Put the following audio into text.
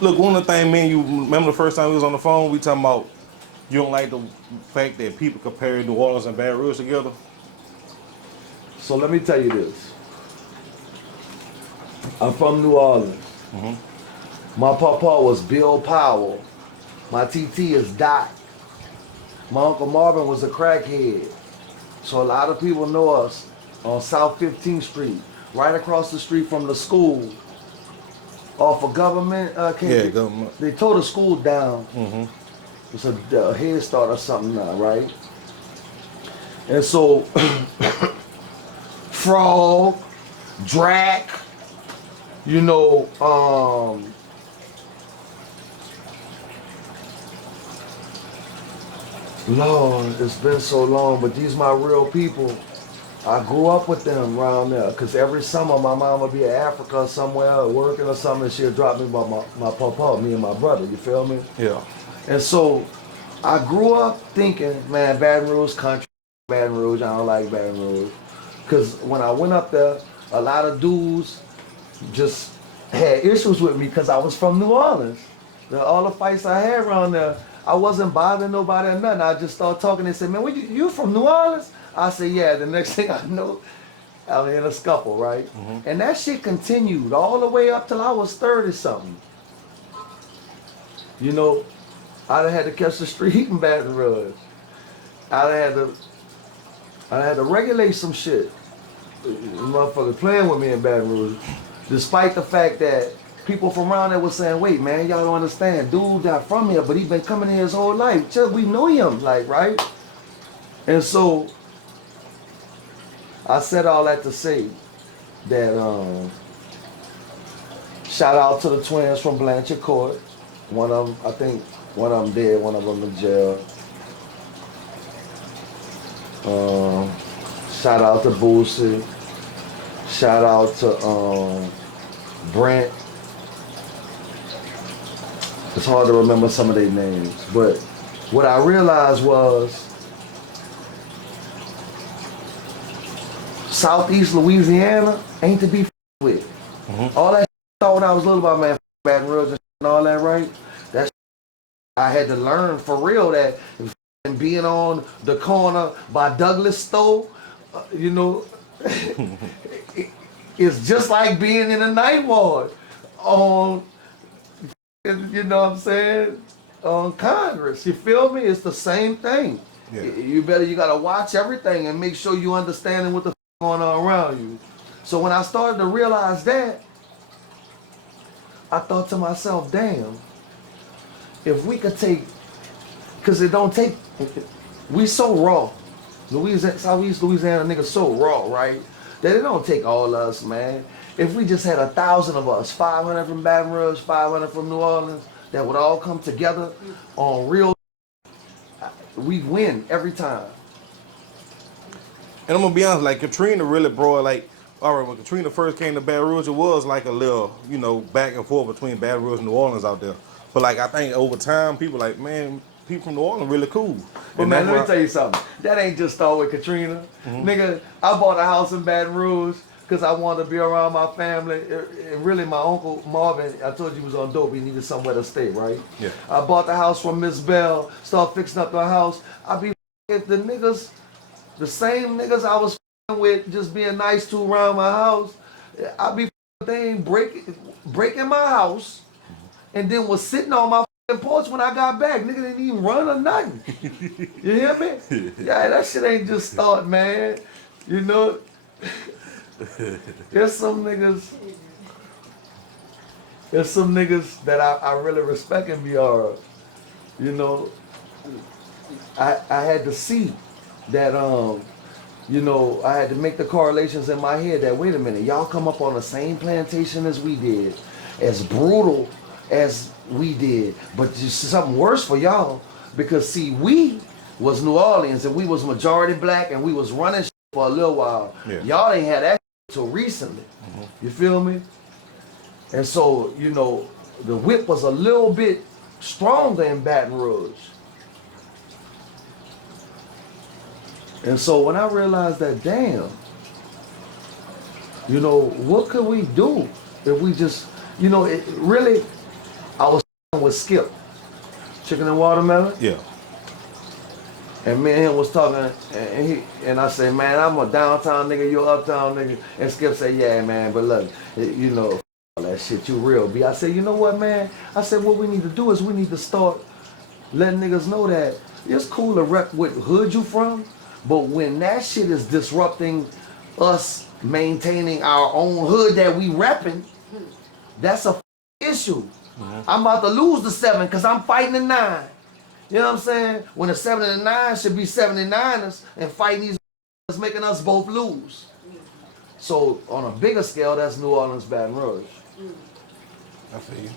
Look, one of the things, man, you remember the first time we was on the phone, we talking about you don't like the fact that people compare New Orleans and Baton Rouge together? So let me tell you this. I'm from New Orleans. My papa was Bill Powell. My TT is Doc. My Uncle Marvin was a crackhead. So a lot of people know us on South 15th Street, right across the street from the school. Off of government, Government. They tore the school down. It's a Head Start or something now, right? And so, Frog, Drac, you know, Lord, it's been so long, but these my real people. I grew up with them around there, because every summer my mom would be in Africa somewhere working or something, and she'd drop me by my papa, me and my brother, you feel me? Yeah. And so I grew up thinking, man, Baton Rouge country, Baton Rouge, I don't like Baton Rouge. Because when I went up there, a lot of dudes just had issues with me because I was from New Orleans. All the fights I had around there, I wasn't bothering nobody or nothing. I just started talking and said, man, you from New Orleans? I said, yeah. The next thing I know, I was in a scuffle, right? And that shit continued all the way up till I was 30 something. You know, I'd have had to catch the street in Baton Rouge. I'd have had to regulate some shit. Motherfuckers playing with me in Baton Rouge. Despite the fact that people from around there were saying, wait, man, y'all don't understand. Dude not from here, but he been coming here his whole life. Just we know him, like, right? And so I said all that to say that shout out to the twins from Blanchard Court. One of them, I think one of them dead, one of them in jail. Shout out to Boosie. Shout out to Brent. It's hard to remember some of their names, but what I realized was Southeast Louisiana ain't to be with. All that thought when I was little about, man, Baton Rouge and all that, right? That's I had to learn for real that being on the corner by Douglas Stowe, you know, it's just like being in a night ward on, you know what I'm saying, on Congress. You feel me? It's the same thing. Yeah. You gotta watch everything and make sure you understanding what the going on around you. So when I started to realize that, I thought to myself, damn, if we could take, because it don't take, we so raw. Southeast Louisiana niggas so raw, right? That it don't take all us, man. If we just had 1,000 of us, 500 from Baton Rouge, 500 from New Orleans, that would all come together on real, we win every time. And I'm gonna be honest, like Katrina really brought, like, all right, when Katrina first came to Baton Rouge, it was like a little, you know, back and forth between Baton Rouge and New Orleans out there. But like I think over time, people like, man, people from New Orleans really cool. But man, let me tell you something. That ain't just start with Katrina. Nigga, I bought a house in Baton Rouge because I wanted to be around my family. And really, my Uncle Marvin, I told you he was on dope. He needed somewhere to stay, right? Yeah. I bought the house from Miss Bell, start fixing up the house. I be if the niggas, the same niggas I was with just being nice to around my house, I be they ain't breaking my house and then was sitting on my porch when I got back. Nigga didn't even run or nothing. You hear me? Yeah, that shit ain't just start, man. You know, there's some niggas that I really respect and be you know, I had to see that you know, I had to make the correlations in my head that, wait a minute, y'all come up on the same plantation as we did, as brutal as we did, but just something worse for y'all, because see, we was New Orleans and we was majority black and we was running for a little while. Yeah. Y'all ain't had that until recently. You feel me? And so, you know, the whip was a little bit stronger in Baton Rouge. And so when I realized that, damn, you know, what could we do if we just, you know, it really, I was with Skip, Chicken and Watermelon. Yeah. And me and him was talking, and I said, man, I'm a downtown nigga, you uptown nigga. And Skip said, yeah, man, but look, you know, all that shit, you real, B. I said, you know what, man? I said, what we need to do is we need to start letting niggas know that it's cool to rep what hood you from, but when that shit is disrupting us maintaining our own hood that we repping, that's a issue. I'm about to lose the 7 because I'm fighting the 9. You know what I'm saying? When the 7 and the 9 should be 79ers and fighting these making us both lose. So on a bigger scale, that's New Orleans, Baton Rouge. I feel you.